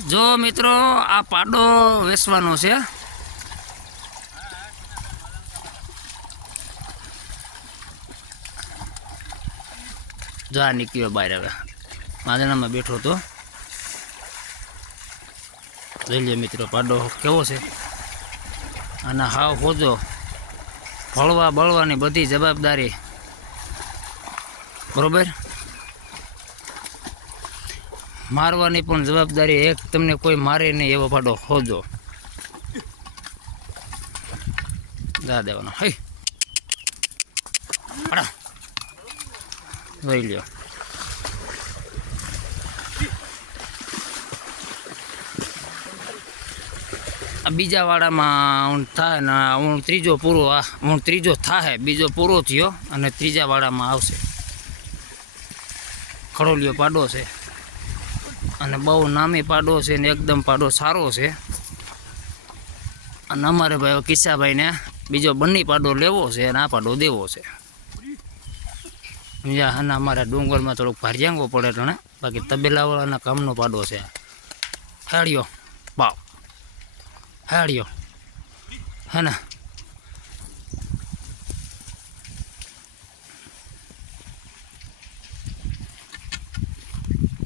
જો મિત્રો, આ પાડો વેચવાનો છે. જો આ નીકળ્યો બહાર હવે. માદણામાં બેઠો તો લઈ મિત્રો, પાડો કેવો છે? અને હાવ હોજો. ફળવા બળવાની બધી જવાબદારી. બરોબર? મારવાની પણ જવાબદારી એક, તમને કોઈ મારે નહીં, એવો પાડો, હોજો. જા દેવાનો, હઈ. લ્યો. બીજા વાડામાં હું થાય ને, હું ત્રીજો પૂરો, આ, હું ત્રીજો થાય, બીજો પૂરો થયો અને ત્રીજા વાડામાં આવશે. ખડોલિયો પાડો છે. અને બહુ નામી પાડો છે ને એકદમ પાડો સારો છે. અને અમારે ભાઈ કિસ્સાભાઈને બીજો બંને પાડો લેવો છે અને આ પાડો દેવો છે. સમજ્યા અને અમારા ડુંગરમાં થોડુંક ભારિયાંગો પડે એટલે બાકી તબેલાવાળાના કામનો પાડો છે. હાડ્યો બાવ. હાડ્યો હે ને?